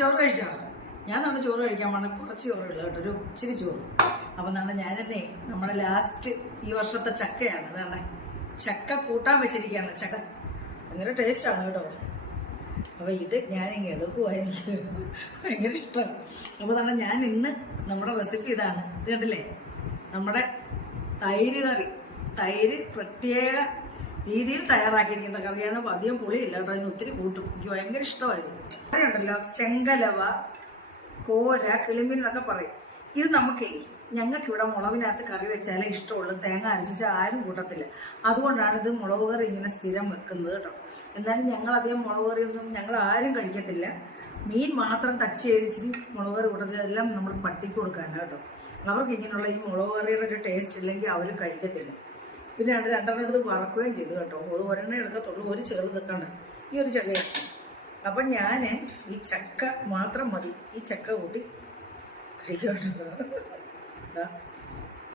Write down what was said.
ചോറ് കഴിച്ചോ? ഞാൻ നമ്മുടെ ചോറ് കഴിക്കാൻ വേണ്ട കുറച്ച് ചോറുള്ളൂ കേട്ടോ, ഒരു ഇച്ചിരി ചോറ്. അപ്പം നമ്മുടെ ഞാനെന്നേ നമ്മുടെ ലാസ്റ്റ് ഈ വർഷത്തെ ചക്കയാണ്. അതാണ് ചക്ക കൂട്ടാൻ വെച്ചിരിക്കുകയാണ്. ചക്ക ഭയങ്കര ടേസ്റ്റാണ് കേട്ടോ. അപ്പം ഇത് ഞാനിങ്ങനെ എടുക്കുമായിരിക്കും, ഭയങ്കര ഇഷ്ടമാണ്. അപ്പോൾ തന്നെ ഞാൻ ഇന്ന് നമ്മുടെ റെസിപ്പി ഇതാണ്. ഇത് കണ്ടില്ലേ, നമ്മുടെ തൈര് കറി. തൈര് പ്രത്യേക രീതിയിൽ തയ്യാറാക്കിയിരിക്കുന്ന കറിയാണ്. അപ്പം അധികം പുളിയില്ല കേട്ടോ, അതിന് ഒത്തിരി കൂട്ടും. എനിക്ക് ഭയങ്കര ഇഷ്ടമായിരുന്നു. കറിയുണ്ടല്ലോ, ചെങ്കലവ, കോര, കിളിമീൻ എന്നൊക്കെ പറയും. ഇത് നമുക്കേ ഞങ്ങൾക്കിവിടെ മുളകിനകത്ത് കറി വെച്ചാലേ ഇഷ്ടമുള്ളൂ. തേങ്ങ അരച്ചാൽ ആരും കൂട്ടത്തില്ല. അതുകൊണ്ടാണ് ഇത് മുളക് കറി ഇങ്ങനെ സ്ഥിരം വെക്കുന്നത് കേട്ടോ. എന്നാലും ഞങ്ങളധികം മുളക് കറിയൊന്നും ഞങ്ങൾ ആരും കഴിക്കത്തില്ല. മീൻ മാത്രം ടച്ച് ചെയ്തിച്ചിരി മുളക് കറി കൂട്ടത്തിൽ എല്ലാം നമ്മൾ പട്ടിക്ക് കൊടുക്കാനാണ് കേട്ടോ. അവർക്ക് ഇങ്ങനെയുള്ള ഈ മുളക് കറിയുടെ ഒരു ടേസ്റ്റ് ഇല്ലെങ്കിൽ അവർ കഴിക്കത്തില്ല. പിന്നെ അത് രണ്ടെണ്ണം എടുത്ത് വറക്കുകയും ചെയ്തു കേട്ടോ. അത് ഒരെണ്ണം എടുക്കത്തുള്ളൂ, ഒരു ചെറുത് നിൽക്കണ്ട, ഈ ഒരു ചക്കയാണ്. അപ്പം ഞാൻ ഈ ചക്ക മാത്രം മതി, ഈ ചക്ക കൂട്ടി കഴിക്കട്ടോ.